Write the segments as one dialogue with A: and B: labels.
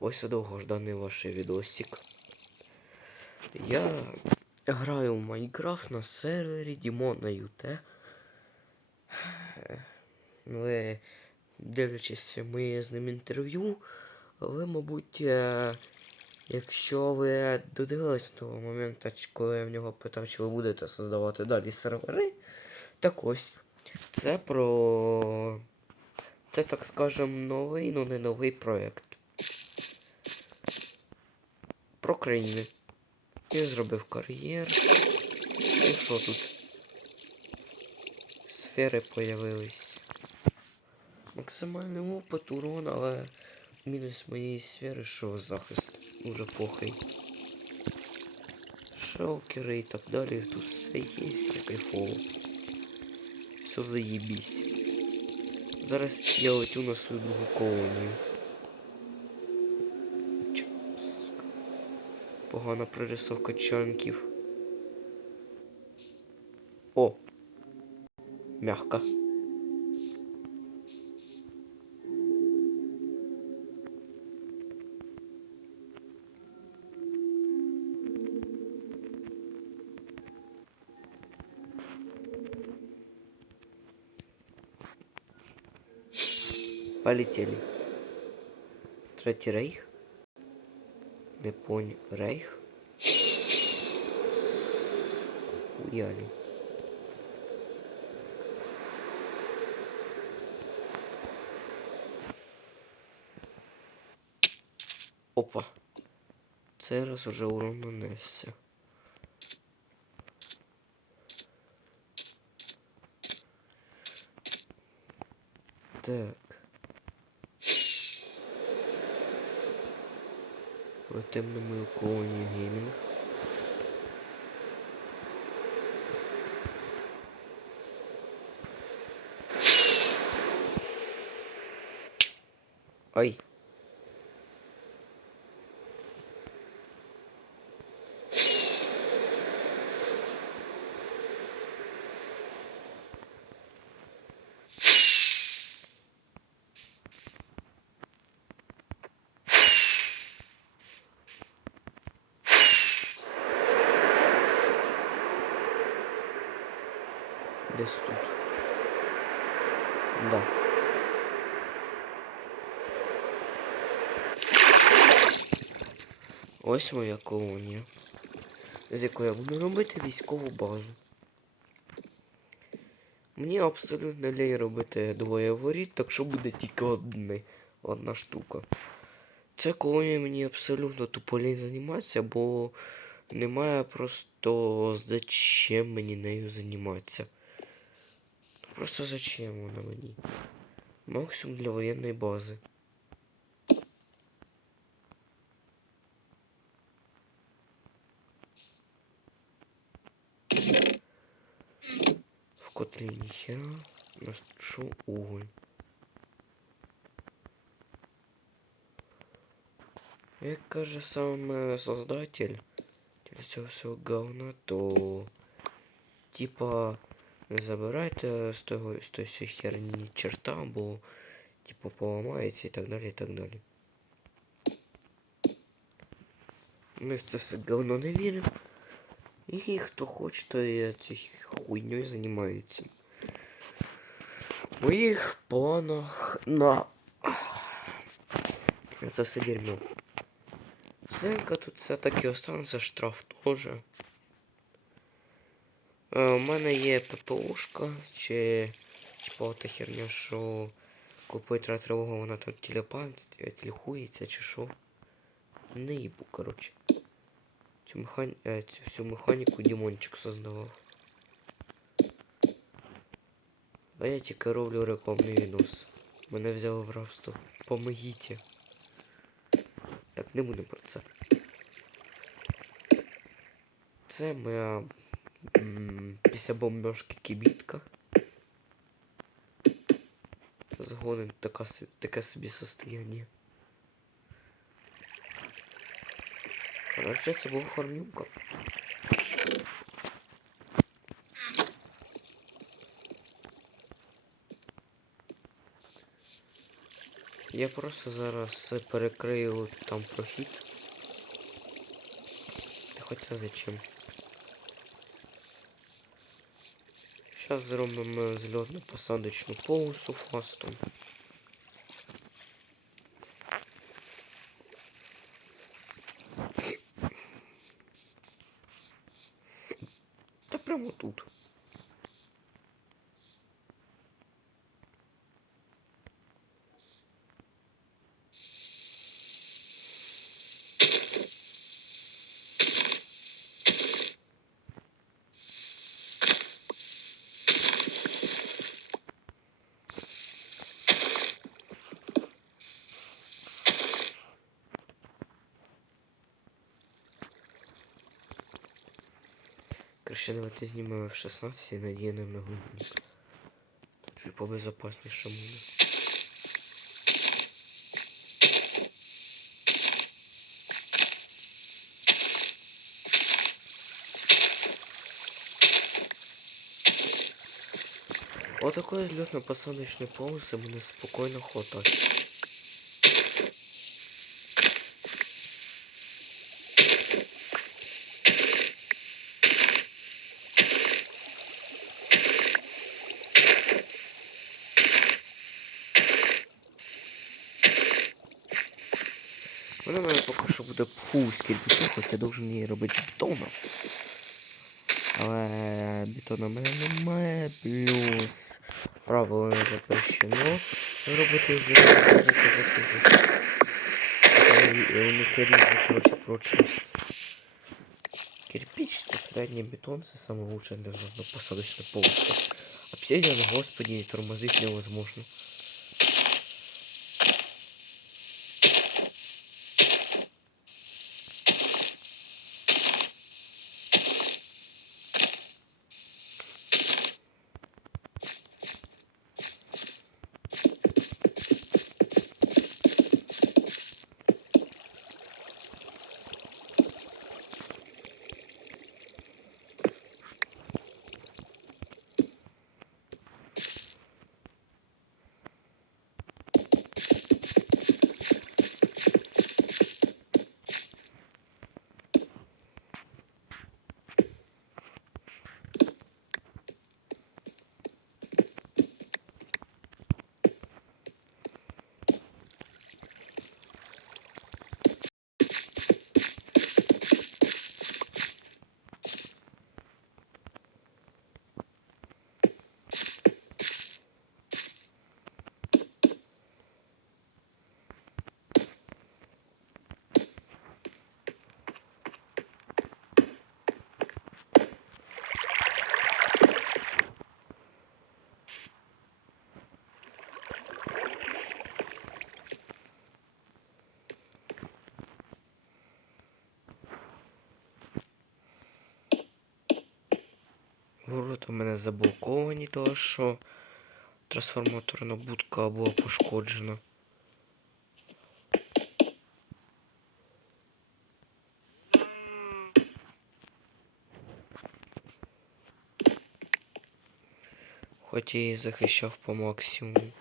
A: Ось довгожданий ваш відосик. Я граю в Майнкрафт на сервері Дімона Юте. Ви, дивлячись моє з ним інтерв'ю, ви, мабуть, е, якщо ви додивились до того моменту, коли я в нього питав, чи ви будете создавати далі сервери, так ось. Це про. Це, так скажем, новий, ну не новий проєкт. Про країни. Я зробив кар'єр. І що тут? Сфери появились. Максимальний опит, урон, але мінус моєї сфери, що захист. Уже похай. Шелкери і так далі. Тут все є, все кайфово. Все заєбісь. Зараз я летю на свою другу колонію. Погана прорисовка чанків. О! Мягко. Полетели. Третий рейх? Не понял. Рейх? Хуяли. Опа. Цей раз уже урон нанесся. Так. Летим на мою колонію геймінг. Десь тут. Да. Ось моя колонія, з якої я буду робити військову базу. Мені абсолютно лень робити двоє воріт, так що буде тільки одне, одна штука. Ця колонія мені абсолютно тупо лень займатися, бо немає просто зачем мені нею займатися. Просто зачем вона мені? Максимум для воєнної бази. В котлі ніхера. У нас тут що уголь. Як каже сам е, создатель для цього всього говна, то типа не забирайте з того з тої херні черта, бо типа поламається і так далі, і так далі. Ми в це все говно не віримо. І хто хоче, то і цією хуйньою займається. Моїх планах на це все дерьмо. Зенка тут все-таки останеться штраф теж. Е, У мене є ППУшка, чи типа ота херня, що купить тривогу, вона тут телепанць, телехується чи що. Не їбу, коротше. Цю, механ... е, цю всю механіку Дімончик создавав. А я тільки роблю рекламний відос. Мене взяли в рабство. Помогите. Так, не будемо про це. Це моя після бомбежки кібітка. Згоден така, таке собі состояние. Раніше це була формюка. Я просто зараз перекрию там прохід. Та Хоча зачем? Зараз зробимо зльотно посадочну полосу фастом. Та прямо тут. Короче, давайте знімемо в 16 і надіємо на. Так чуть побезопасніше буде. Вот такой взлетно-посадочной полосы буде спокойно хватать. Вона мене поки що буде фузький бетон, хоч я должен її робити бетоном. Але бетона в мене немає, плюс правило не запрещено робити з. У них різні, прочність. Кирпич це середній бетон, це саме лучше для посадочної полоси. Обсидиан, господи, тормозить невозможно. У мене заблоковані, тому що трансформаторна будка була пошкоджена. Хоч і захищав по максимуму.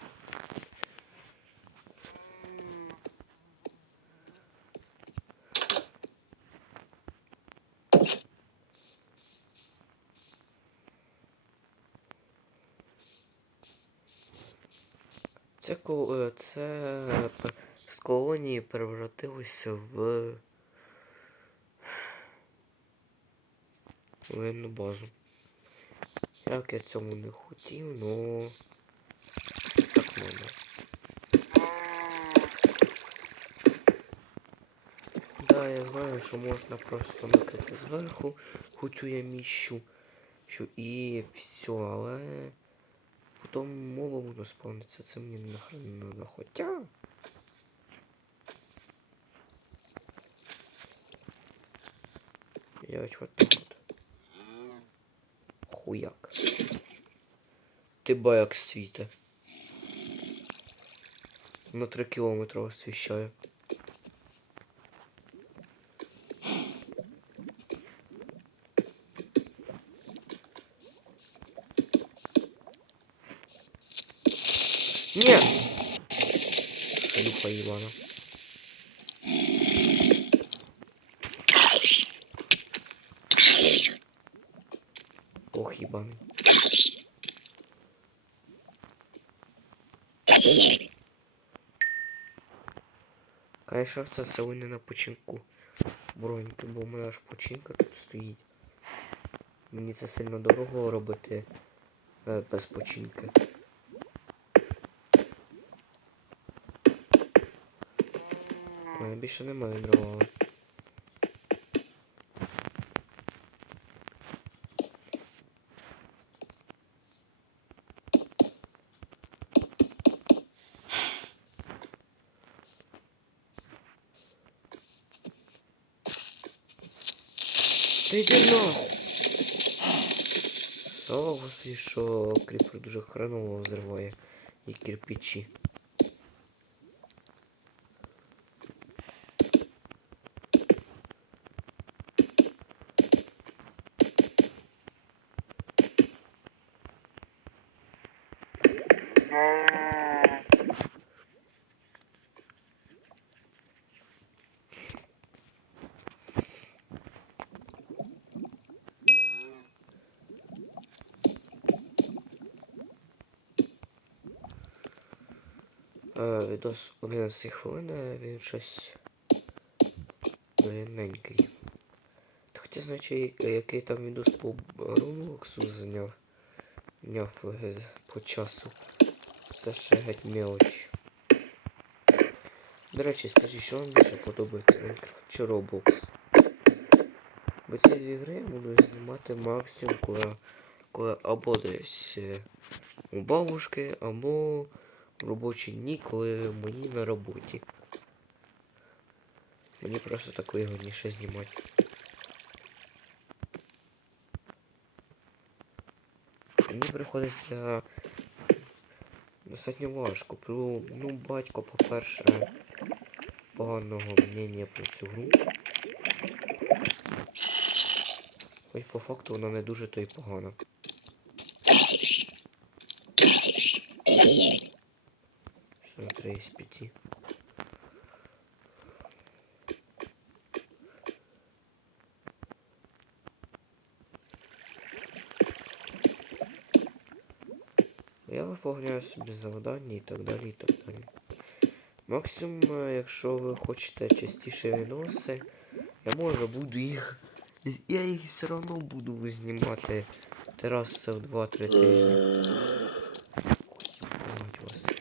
A: Це, ко- е, це п- з колонії превратилося в воєнну базу. Як я цьому не хотів, но так надо. Да, я знаю, що можна просто накрити зверху цю яміщу, що і все, але потім мова буде спавнитися, це мені нахрен не. Хоча. Делать вот так вот. Хуяк. Ти як світе. На 3 кілометри освіщаю. Ні! Шлюх. шлюха Їбаний. Конечно, це не на починку броньки, бо у мене аж починка тут стоїть. Мені це сильно дорого робити е, без починки. У мене більше немає дрова. кріпер дуже хреново взриває і кирпичі. Е, Відос 11 хвилин, е, він щось длинненький. Та Хоча, значить, який там відос по Роблоксу зняв, е, по часу. Це ще геть мелоч. До речі, скажіть, що вам більше подобається Minecraft чи Roblox? Бо ці дві гри я буду знімати максимум, коли, коли або десь е, у бабушки, або робочі дні, коли мені на роботі. Мені просто так вигодніше знімати. Мені приходиться достатньо важко. Ну, батько, по-перше, поганого мнення про цю гру. Хоч по факту вона не дуже то й погана. Що на 3 із 5. Я виповняю собі завдання і так далі, і так далі. Максимум, е, якщо ви хочете частіше відоси, я може буду їх. Я їх все одно буду знімати раз в 2-3 тижні. Ебать вас.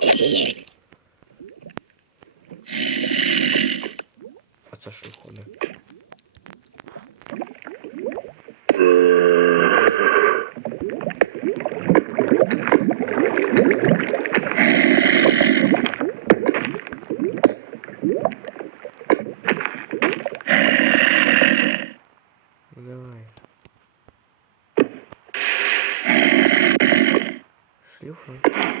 A: Давайте. А це що ходить? Ну давай. Шлюха. М.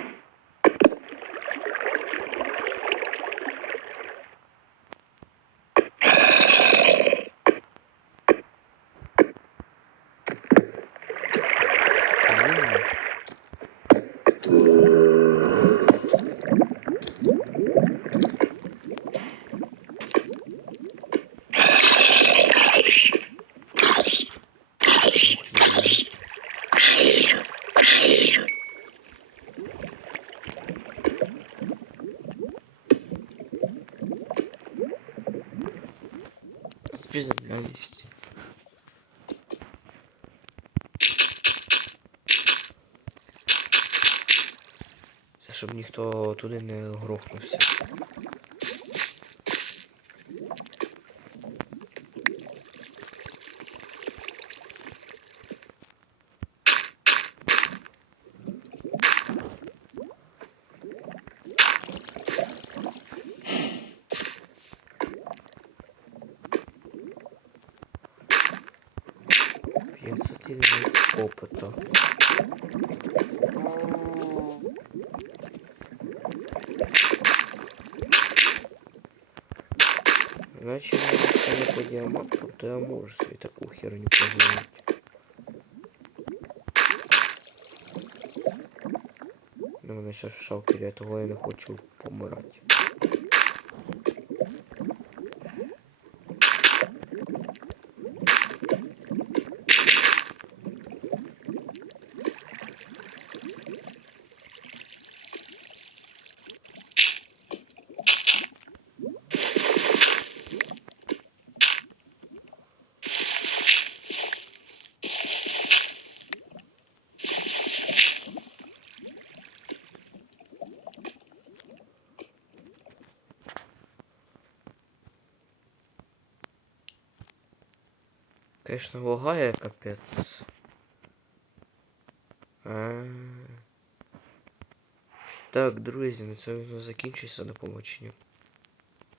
A: Охуенно. Специальность. Це щоб ніхто туди не грохнувся. Опыта. Иначе надо стане по діаманту, то я можу собі таку херню позволити. Ну, мене зараз в шалкері, а того я не хочу помирати. Конечно, лагає капець. А. Так, друзі, на цьому закінчується до побачення.